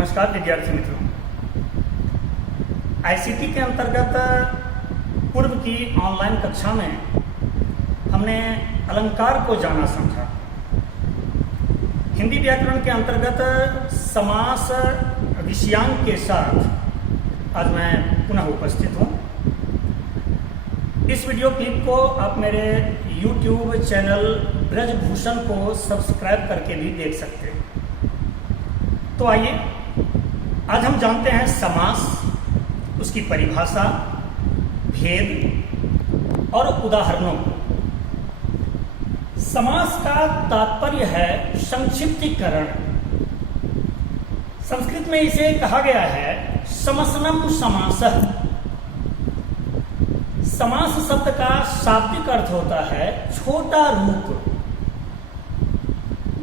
नमस्कार विद्यार्थी मित्रों। आईसीटी के अंतर्गत पूर्व की ऑनलाइन कक्षा में हमने अलंकार को जाना समझा। हिंदी व्याकरण के अंतर्गत समास विषयांक के साथ आज मैं पुनः उपस्थित हूँ। इस वीडियो क्लिप को आप मेरे YouTube चैनल ब्रजभूषण को सब्सक्राइब करके भी देख सकते हैं। तो आइए आज हम जानते हैं समास, उसकी परिभाषा, भेद और उदाहरणों को। समास का तात्पर्य है संक्षिप्तीकरण। संस्कृत में इसे कहा गया है समसनम समासः। समास शब्द का शाब्दिक अर्थ होता है छोटा रूप।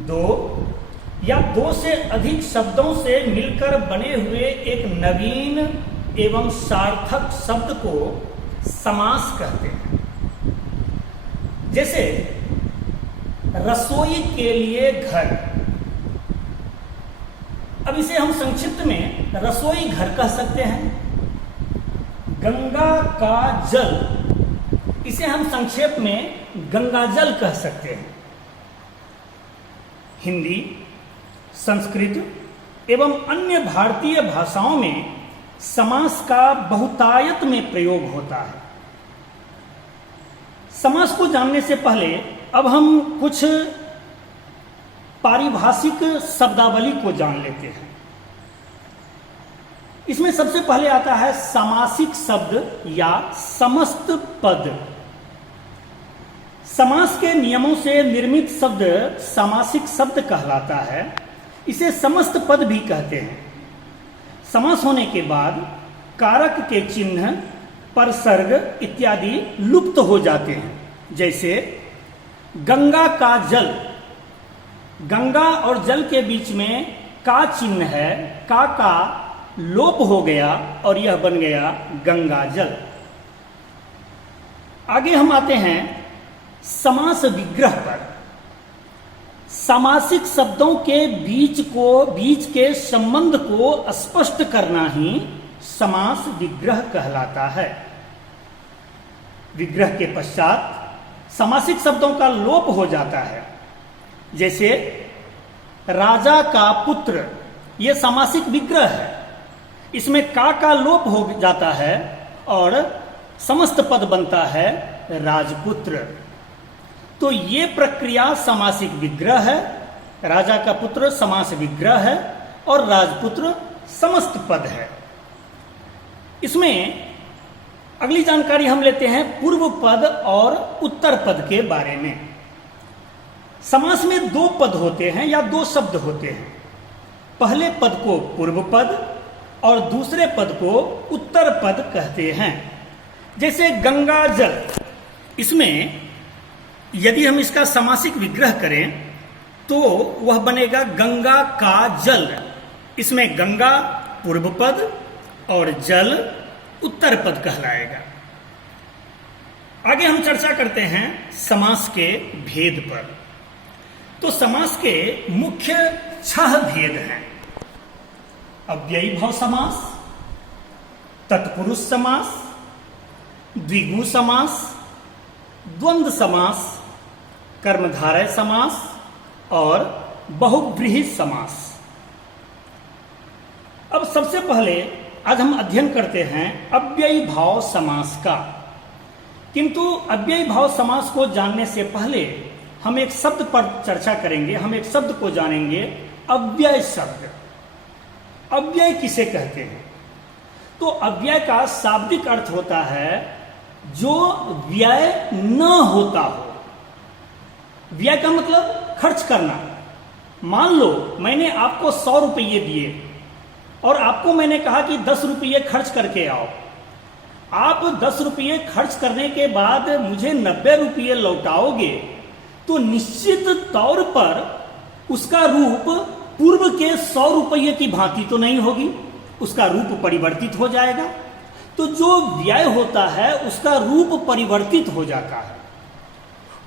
दो या दो से अधिक शब्दों से मिलकर बने हुए एक नवीन एवं सार्थक शब्द को समास कहते हैं। जैसे रसोई के लिए घर। अब इसे हम संक्षिप्त में रसोई घर कह सकते हैं। गंगा का जल, इसे हम संक्षेप में गंगा जल कह सकते हैं। हिंदी, संस्कृत एवं अन्य भारतीय भाषाओं में समास का बहुतायत में प्रयोग होता है। समास को जानने से पहले अब हम कुछ पारिभाषिक शब्दावली को जान लेते हैं। इसमें सबसे पहले आता है सामासिक शब्द या समस्त पद। समास के नियमों से निर्मित शब्द सामासिक शब्द कहलाता है। इसे समस्त पद भी कहते हैं। समास होने के बाद कारक के चिन्ह, परसर्ग इत्यादि लुप्त हो जाते हैं। जैसे गंगा का जल, गंगा और जल के बीच में का चिन्ह है, का लोप हो गया और यह बन गया गंगा जल। आगे हम आते हैं समास विग्रह पर। सामासिक शब्दों के बीच के संबंध को स्पष्ट करना ही समास विग्रह कहलाता है। विग्रह के पश्चात सामासिक शब्दों का लोप हो जाता है। जैसे राजा का पुत्र, यह सामासिक विग्रह है। इसमें का लोप हो जाता है और समस्त पद बनता है राजपुत्र। तो ये प्रक्रिया सामासिक विग्रह है। राजा का पुत्र समास विग्रह है और राजपुत्र समस्त पद है। इसमें अगली जानकारी हम लेते हैं पूर्व पद और उत्तर पद के बारे में। समास में दो पद होते हैं या दो शब्द होते हैं। पहले पद को पूर्व पद और दूसरे पद को उत्तर पद कहते हैं। जैसे गंगा जल, इसमें यदि हम इसका सामासिक विग्रह करें तो वह बनेगा गंगा का जल। इसमें गंगा पूर्व पद और जल उत्तर पद कहलाएगा। आगे हम चर्चा करते हैं समास के भेद पर। तो समास के मुख्य 6 भेद हैं। अव्ययी भाव समास, तत्पुरुष समास, द्विगु समास, द्वंद्व समास, कर्मधारय समास और बहुव्रीहि समास। अब सबसे पहले आज हम अध्ययन करते हैं अव्ययी भाव समास का। किंतु अव्ययी भाव समास को जानने से पहले हम एक शब्द पर चर्चा करेंगे। हम एक शब्द को जानेंगे, अव्यय शब्द। अव्यय किसे कहते हैं? तो अव्यय का शाब्दिक अर्थ होता है जो व्यय न होता हो। व्यय का मतलब खर्च करना। मान लो मैंने आपको 100 रुपये दिए और आपको मैंने कहा कि 10 रुपये खर्च करके आओ। आप 10 रुपये खर्च करने के बाद मुझे 90 रुपये लौटाओगे तो निश्चित तौर पर उसका रूप पूर्व के 100 रुपये की भांति तो नहीं होगी, उसका रूप परिवर्तित हो जाएगा। तो जो व्यय होता है उसका रूप परिवर्तित हो जाता है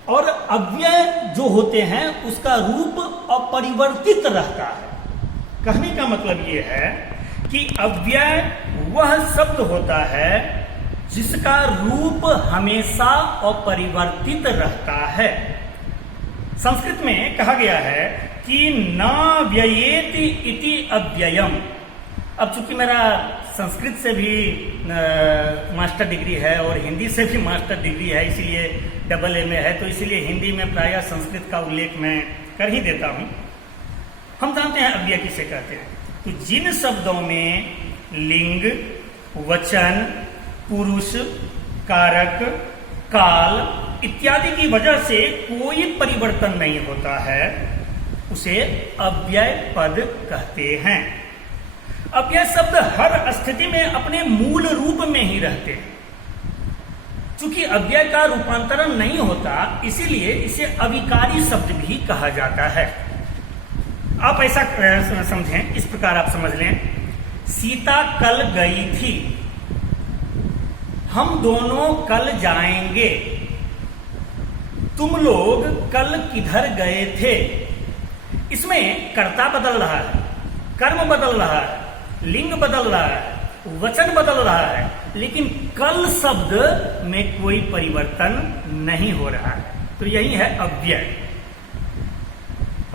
और अव्यय जो होते हैं उसका रूप अपरिवर्तित रहता है। कहने का मतलब ये है कि अव्यय वह शब्द होता है जिसका रूप हमेशा अपरिवर्तित रहता है। संस्कृत में कहा गया है कि न व्ययेति इति अव्ययम। अब चूंकि मेरा संस्कृत से भी मास्टर डिग्री है और हिंदी से भी मास्टर डिग्री है, इसीलिए डबल ए में है, तो इसीलिए हिंदी में प्रायः संस्कृत का उल्लेख मैं कर ही देता हूं। हम जानते हैं अव्यय किसे कहते हैं। तो जिन शब्दों में लिंग, वचन, पुरुष, कारक, काल इत्यादि की वजह से कोई परिवर्तन नहीं होता है, उसे अव्यय पद कहते हैं। अव्यय शब्द हर स्थिति में अपने मूल रूप में ही रहते हैं। चूंकि अव्यय का रूपांतरण नहीं होता, इसीलिए इसे अविकारी शब्द भी कहा जाता है। आप ऐसा समझें, इस प्रकार आप समझ लें, सीता कल गई थी, हम दोनों कल जाएंगे, तुम लोग कल किधर गए थे। इसमें कर्ता बदल रहा है, कर्म बदल रहा है, लिंग बदल रहा है, वचन बदल रहा है, लेकिन कल शब्द में कोई परिवर्तन नहीं हो रहा है। तो यही है अव्यय।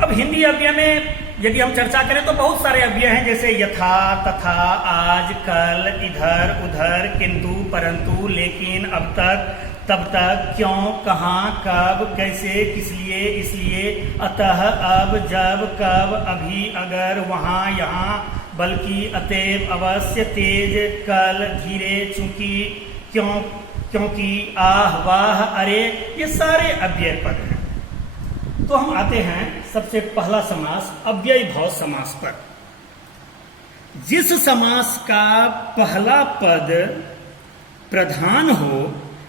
अब हिंदी अव्यय में यदि हम चर्चा करें तो बहुत सारे अव्यय हैं, जैसे यथा, तथा, आज, कल, इधर, उधर, किंतु, परंतु, लेकिन, अब तक, तब तक, क्यों, कहां, कब, कैसे, किस लिए, इसलिए, अतः, अब, जब, कब, अभी, अगर, वहां, यहां, बल्कि, अतएव, अवश्य, तेज, कल, धीरे, चूंकि, क्यों, क्योंकि, आह, वाह, अरे, ये सारे अव्यय पद हैं। तो हम आते हैं सबसे पहला समास अव्ययी भाव समास पर। जिस समास का पहला पद प्रधान हो,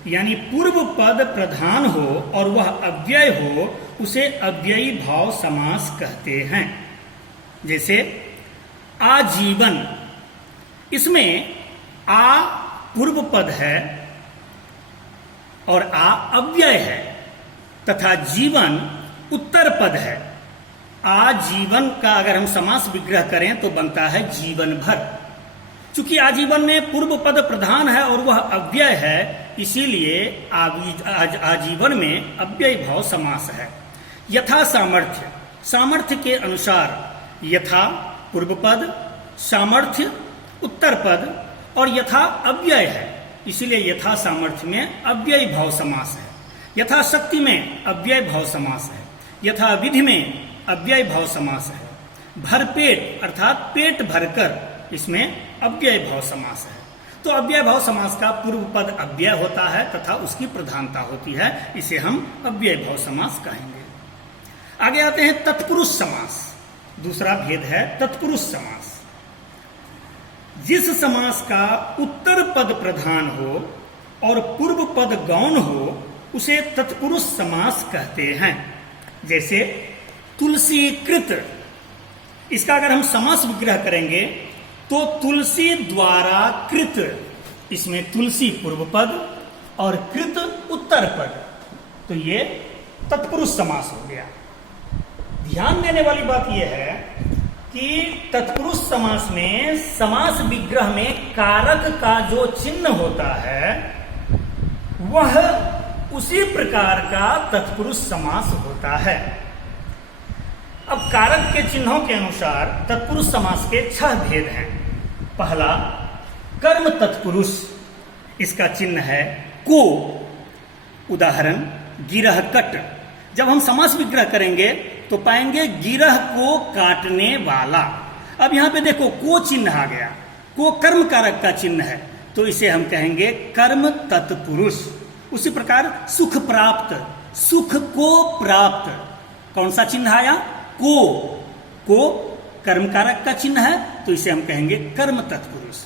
यानी पूर्व पद प्रधान हो और वह अव्यय हो, उसे अव्ययी भाव समास कहते हैं। जैसे आजीवन, इसमें आ पूर्व पद है और आ अव्यय है, तथा जीवन उत्तर पद है। आजीवन का अगर हम समास विग्रह करें तो बनता है जीवन भर। चूंकि आजीवन में पूर्व पद प्रधान है और वह अव्यय है, इसीलिए आजीवन में अव्यय भाव समास है। यथा सामर्थ्य, सामर्थ्य के अनुसार, यथा पूर्व पद, सामर्थ्य उत्तर पद और यथा अव्यय है, इसीलिए यथा सामर्थ्य में अव्यय भाव समास है। यथा शक्ति में अव्यय भाव समास है। यथा विधि में अव्यय भाव समास है। भरपेट अर्थात पेट भरकर, इसमें अव्यय भाव समास है। तो अव्यय भाव समास का पूर्व पद अव्यय होता है तथा उसकी प्रधानता होती है, इसे हम अव्यय भाव समास कहेंगे। आगे आते हैं तत्पुरुष समास। दूसरा भेद है तत्पुरुष समास। जिस समास का उत्तर पद प्रधान हो और पूर्व पद गौण हो, उसे तत्पुरुष समास कहते हैं। जैसे तुलसीकृत, इसका अगर हम समास विग्रह करेंगे तो तुलसी द्वारा कृत, इसमें तुलसी पूर्व पद और कृत उत्तर पद, तो ये तत्पुरुष समास हो गया। ध्यान देने वाली बात यह है कि तत्पुरुष समास में समास विग्रह में कारक का जो चिन्ह होता है वह उसी प्रकार का तत्पुरुष समास होता है। अब कारक के चिन्हों के अनुसार तत्पुरुष समास के 6 भेद हैं। पहला कर्म तत्पुरुष, इसका चिन्ह है को। उदाहरण गिरह कट। जब हम समास विग्रह करेंगे तो पाएंगे गिरह को काटने वाला। अब यहां पे देखो को चिन्ह आ गया, को कर्म कारक का चिन्ह है, तो इसे हम कहेंगे कर्म तत्पुरुष। उसी प्रकार सुख प्राप्त, सुख को प्राप्त, कौन सा चिन्ह आया? को कर्म कारक का चिन्ह है, तो इसे हम कहेंगे कर्म तत्पुरुष।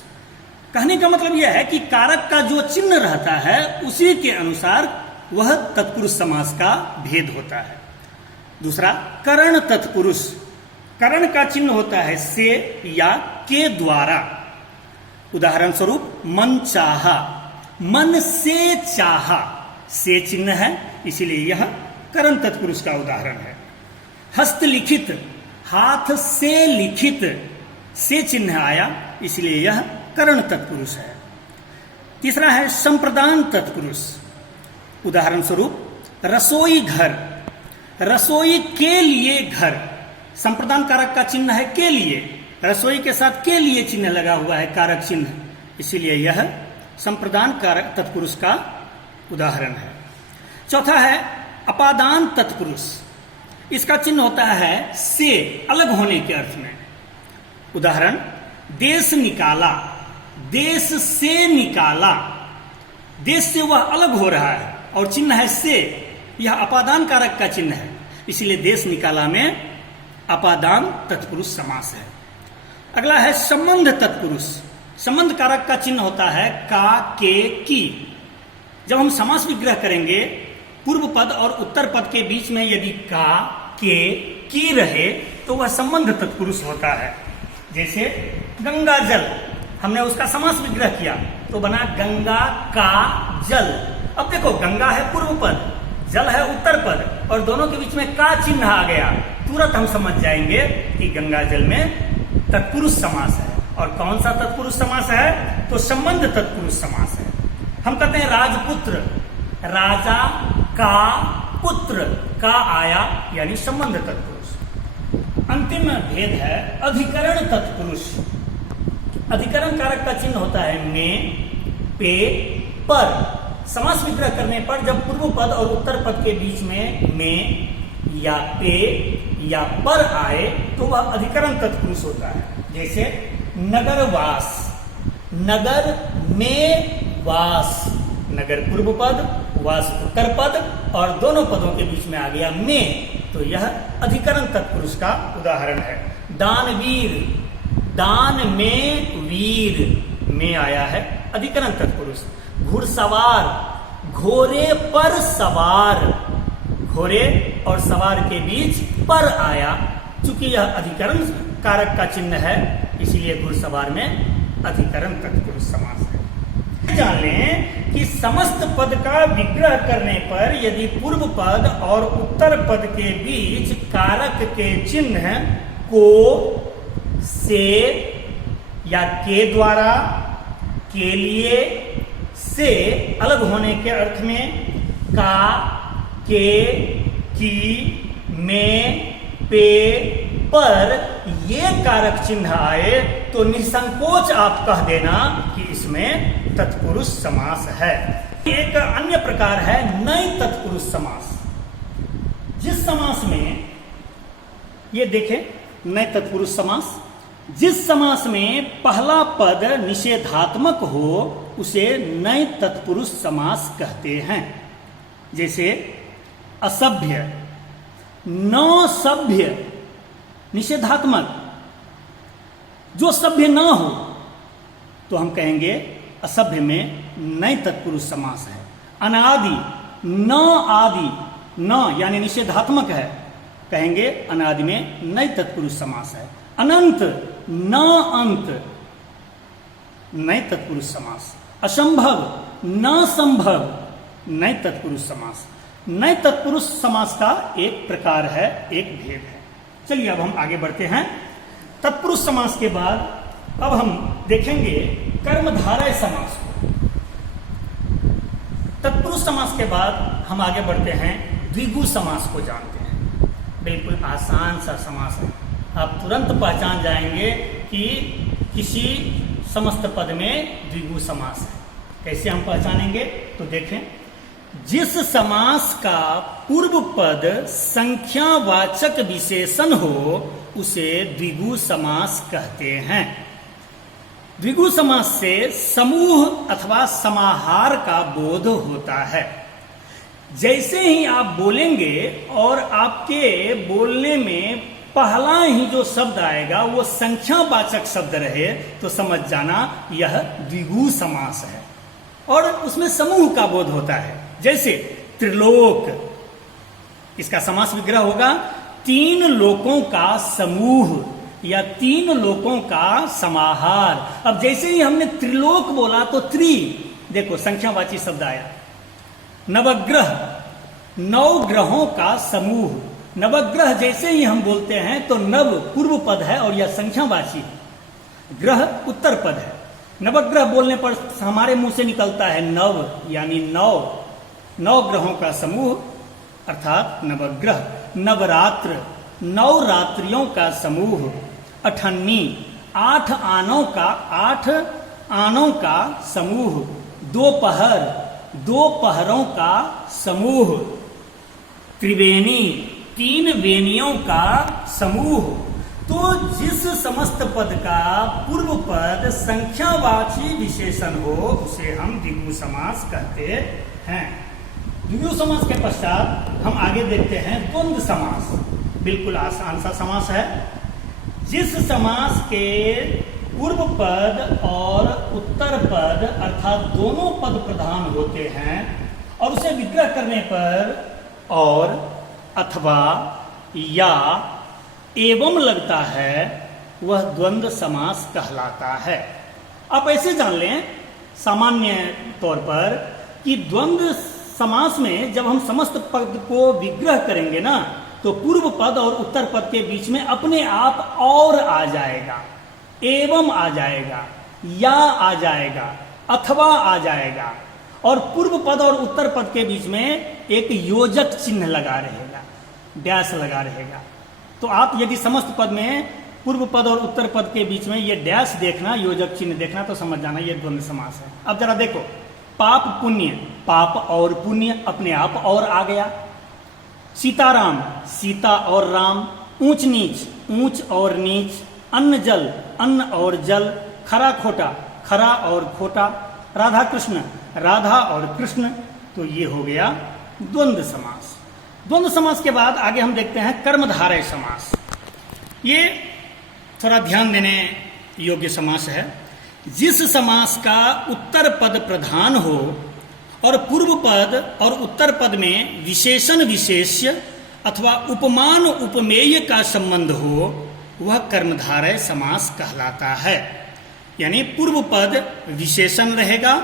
कहने का मतलब यह है कि कारक का जो चिन्ह रहता है उसी के अनुसार वह तत्पुरुष समास का भेद होता है। दूसरा करण तत्पुरुष। करण का चिन्ह होता है से या के द्वारा। उदाहरण स्वरूप मन चाहा, मन से चाहा, से चिन्ह है, इसीलिए यह करण तत्पुरुष का उदाहरण है। हस्तलिखित, हाथ से लिखित, से चिन्ह आया, इसलिए यह करण तत्पुरुष है। तीसरा है संप्रदान तत्पुरुष। उदाहरण स्वरूप रसोई घर, रसोई के लिए घर, संप्रदान कारक का चिन्ह है के लिए, रसोई के साथ के लिए चिन्ह लगा हुआ है कारक चिन्ह, इसीलिए यह संप्रदान कारक तत्पुरुष का उदाहरण है। चौथा है अपादान तत्पुरुष। इसका चिन्ह होता है से, अलग होने के अर्थ में। उदाहरण देश निकाला, देश से निकाला, देश से वह अलग हो रहा है और चिन्ह है से, यह अपादान कारक का चिन्ह है, इसलिए देश निकाला में अपादान तत्पुरुष समास है। अगला है संबंध तत्पुरुष। संबंध कारक का चिन्ह होता है का, के, की। जब हम समास विग्रह करेंगे, पूर्व पद और उत्तर पद के बीच में यदि का, के, की रहे तो वह संबंध तत्पुरुष होता है। जैसे गंगा जल, हमने उसका समास विग्रह किया तो बना गंगा का जल। अब देखो गंगा है पूर्व पद, जल है उत्तर पद और दोनों के बीच में का चिन्ह आ गया, तुरंत हम समझ जाएंगे कि गंगा जल में तत्पुरुष समास है। और कौन सा तत्पुरुष समास है? तो संबंध तत्पुरुष समास है। हम कहते हैं राजपुत्र, राजा का पुत्र, का आया यानी संबंध तत्पुरुष। अंतिम भेद है अधिकरण तत्पुरुष। अधिकरण कारक का चिन्ह होता है में, पे, पर। समास विग्रह करने पर जब पूर्व पद और उत्तर पद के बीच में या पे या पर आए तो वह अधिकरण तत्पुरुष होता है। जैसे नगरवास, नगर में वास, नगर पूर्व पद, वास उत्तर पद और दोनों पदों के बीच में आ गया में, तो यह अधिकरण तत्पुरुष का उदाहरण है। दानवीर, दान में वीर, में आया है अधिकरण तत्पुरुष। घुड़सवार, घोड़े पर सवार, घोड़े और सवार के बीच पर आया, चूंकि यह अधिकरण कारक का चिन्ह है इसीलिए घुड़सवार में अधिकरण तत्पुरुष समास है। जान लें कि समस्त पद का विग्रह करने पर यदि पूर्व पद और उत्तर पद के बीच कारक के चिन्ह को, से या के द्वारा, के लिए, से अलग होने के अर्थ में का, के, की, में, पे, पर ये कारक चिन्ह आए तो निसंकोच आप कह देना कि इसमें तत्पुरुष समास है। एक अन्य प्रकार है नई तत्पुरुष समास। जिस समास में, ये देखें नए तत्पुरुष समास, जिस समास में पहला पद निषेधात्मक हो उसे नए तत्पुरुष समास कहते हैं। जैसे असभ्य, न सभ्य, निषेधात्मक, जो सभ्य न हो तो हम कहेंगे असभ्य में नए तत्पुरुष समास है। अनादि, न आदि, न यानी निषेधात्मक है, कहेंगे अनादि में नए तत्पुरुष समास है। अनंत, न अंत, नए तत्पुरुष समास। असंभव, न संभव, नए तत्पुरुष समास। नए तत्पुरुष समास का एक प्रकार है, एक भेद है। चलिए अब हम आगे बढ़ते हैं। तत्पुरुष समास के बाद अब हम देखेंगे कर्मधारय समास को। तत्पुरुष समास के बाद हम आगे बढ़ते हैं द्विगु समास को जानते हैं। बिल्कुल आसान सा समास है, आप तुरंत पहचान जाएंगे कि किसी समस्त पद में द्विगु समास है। कैसे हम पहचानेंगे? तो देखें, जिस समास का पूर्व पद संख्यावाचक विशेषण हो उसे द्विगु समास कहते हैं। द्विगु समास से समूह अथवा समाहार का बोध होता है। जैसे ही आप बोलेंगे और आपके बोलने में पहला ही जो शब्द आएगा वो संख्यावाचक शब्द रहे तो समझ जाना यह द्विगु समास है और उसमें समूह का बोध होता है। जैसे त्रिलोक, इसका समास विग्रह होगा तीन लोकों का समूह या तीन लोकों का समाहार। अब जैसे ही हमने त्रिलोक बोला तो त्रि, देखो संख्यावाची शब्द आया। नवग्रह, नौ ग्रहों का समूह। नवग्रह जैसे ही हम बोलते हैं तो नव पूर्व पद है और यह संख्यावाची, ग्रह उत्तर पद है। नवग्रह बोलने पर हमारे मुंह से निकलता है नव, यानी नौ ग्रहों का समूह अर्थात नवग्रह। नवरात्र, 9 रात्रियों का समूह। अठन्नी, 8 आनों का समूह। दोपहर, 2 पहरों का समूह। त्रिवेणी, 3 वेनियों का समूह। तो जिस समस्त पद का पूर्व पद संख्यावाची विशेषण हो उसे हम द्विगु समास कहते हैं। द्विगु समास के पश्चात हम आगे देखते हैं द्वंद्व समास। बिल्कुल आसान सा समास है। जिस समास के पूर्व पद और उत्तर पद अर्थात दोनों पद प्रधान होते हैं और उसे विग्रह करने पर और, अथवा, या, एवं लगता है वह द्वंद्व समास कहलाता है। आप ऐसे जान लें सामान्य तौर पर कि द्वंद्व समास में जब हम समस्त पद को विग्रह करेंगे ना तो पूर्व पद और उत्तर पद के बीच में अपने आप और आ जाएगा, एवं आ जाएगा, या आ जाएगा, अथवा आ जाएगा और पूर्व पद और उत्तर पद के बीच में एक योजक चिन्ह लगा रहेगा, डैश लगा रहेगा। तो आप यदि समस्त पद में पूर्व पद और उत्तर पद के बीच में ये डैश देखना, योजक चिन्ह देखना तो समझ जाना ये द्वंद्व समास है। अब जरा देखो, पाप पुण्य, पाप और पुण्य अपने आप और आ गया। सीताराम, सीता और राम। ऊंच नीच, ऊंच और नीच। अन्न जल, अन्न और जल। खरा खोटा, खरा और खोटा। राधा कृष्ण, राधा और कृष्ण। तो ये हो गया द्वंद्व समास। द्वंद्व समास के बाद आगे हम देखते हैं कर्मधारय समास। ये थोड़ा ध्यान देने योग्य समास है। जिस समास का उत्तर पद प्रधान हो और पूर्व पद और उत्तर पद में विशेषण विशेष्य अथवा उपमान उपमेय का संबंध हो वह कर्मधारय समास कहलाता है। यानी पूर्व पद विशेषण रहेगा,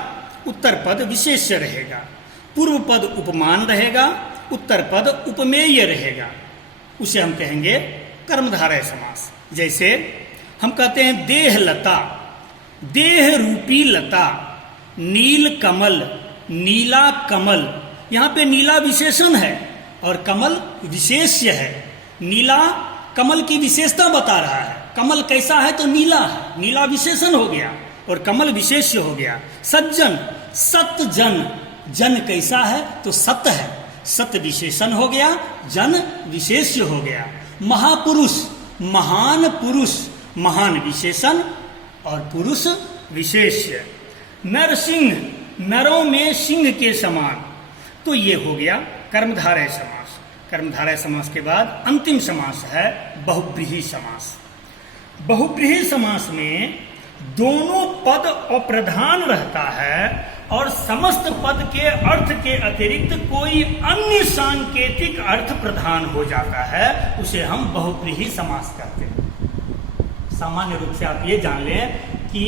उत्तर पद विशेष्य रहेगा। पूर्व पद उपमान रहेगा, उत्तर पद उपमेय रहेगा। उसे हम कहेंगे कर्मधारय समास। जैसे हम कहते हैं देह लता, देह रूपी लता। नील कमल, नीला कमल। यहाँ पे नीला विशेषण है और कमल विशेष्य है। नीला कमल की विशेषता बता रहा है। कमल कैसा है तो नीला है, नीला विशेषण हो गया और कमल विशेष्य हो गया। सज्जन, सत जन, जन कैसा है तो सत है, सत विशेषण हो गया, जन विशेष्य हो गया। महापुरुष, महान पुरुष, महान विशेषण और पुरुष विशेष्य। नरसिंह, नरों में सिंह के समान। तो ये हो गया कर्मधारय समास। कर्मधारय समास के बाद अंतिम समास है बहुव्रीहि समास। बहुव्रीहि समास में दोनों पद अप्रधान रहता है और समस्त पद के अर्थ के अतिरिक्त कोई अन्य सांकेतिक अर्थ प्रधान हो जाता है, उसे हम बहुव्रीहि समास कहते हैं। सामान्य रूप से आप ये जान लें कि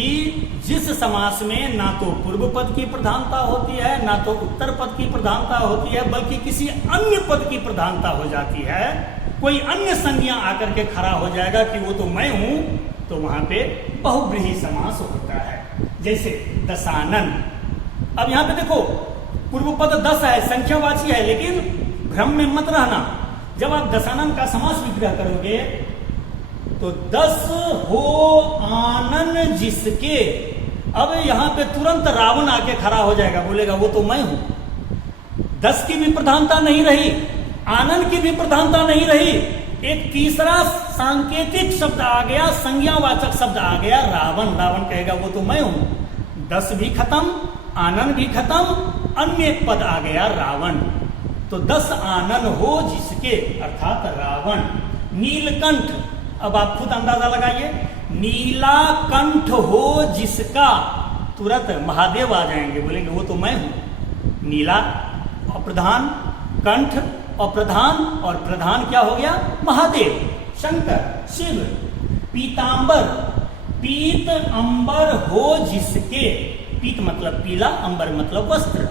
जिस समास में ना तो पूर्व पद की प्रधानता होती है ना तो उत्तर पद की प्रधानता होती है, बल्कि किसी अन्य पद की प्रधानता हो जाती है, कोई अन्य संज्ञा आकर के खड़ा हो जाएगा कि वो तो मैं हूं, तो वहां पे बहुव्रीहि समास होता है। जैसे दशानन। अब यहां पे देखो पूर्व पद 10 है, संख्यावाची है, लेकिन भ्रम में मत रहना। जब आप दशानन का समास विग्रह करोगे तो 10 हो आनन जिसके। अब यहां पे तुरंत रावण आके खड़ा हो जाएगा, बोलेगा वो तो मैं हूं। 10 की भी प्रधानता नहीं रही, आनन की भी प्रधानता नहीं रही, एक तीसरा सांकेतिक शब्द आ गया, संज्ञावाचक शब्द आ गया रावण। रावण कहेगा वो तो मैं हूं। 10 भी खत्म, आनन भी खत्म, अन्य पद आ गया रावण। तो 10 आनन हो जिसके अर्थात रावण। नीलकंठ, अब आप खुद अंदाजा लगाइए, नीला कंठ हो जिसका, तुरंत महादेव आ जाएंगे, बोलेंगे वो तो मैं हूं। नीला अप्रधान, कंठ अप्रधान और प्रधान क्या हो गया महादेव, शंकर, शिव। पीतांबर, पीत अंबर हो जिसके। पीत मतलब पीला, अंबर मतलब वस्त्र।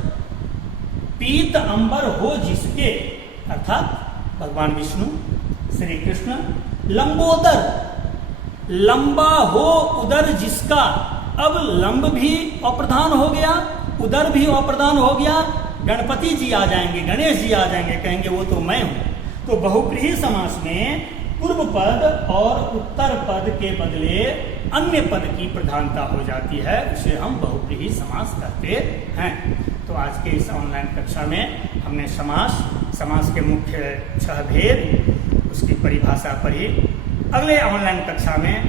पीत अंबर हो जिसके अर्थात भगवान विष्णु, श्री कृष्ण। लंबोदर, लंबा हो उदर जिसका, अब लंब भी अप्रधान हो गया, उदर भी अप्रधान हो गया, गणपति जी आ जाएंगे, गणेश जी आ जाएंगे, कहेंगे वो तो मैं हूं। तो बहुप्रीहि समास में पूर्व पद और उत्तर पद के बदले अन्य पद की प्रधानता हो जाती है, उसे हम बहुप्रीहि समास कहते हैं। तो आज के इस ऑनलाइन कक्षा में हमने समास के मुख्य 6 भेद, उसकी परिभाषा पढ़ी। अगले ऑनलाइन कक्षा में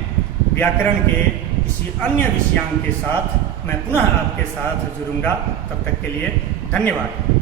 व्याकरण के किसी अन्य विषयांक के साथ मैं पुनः आपके साथ जुड़ूंगा। तब तक के लिए धन्यवाद।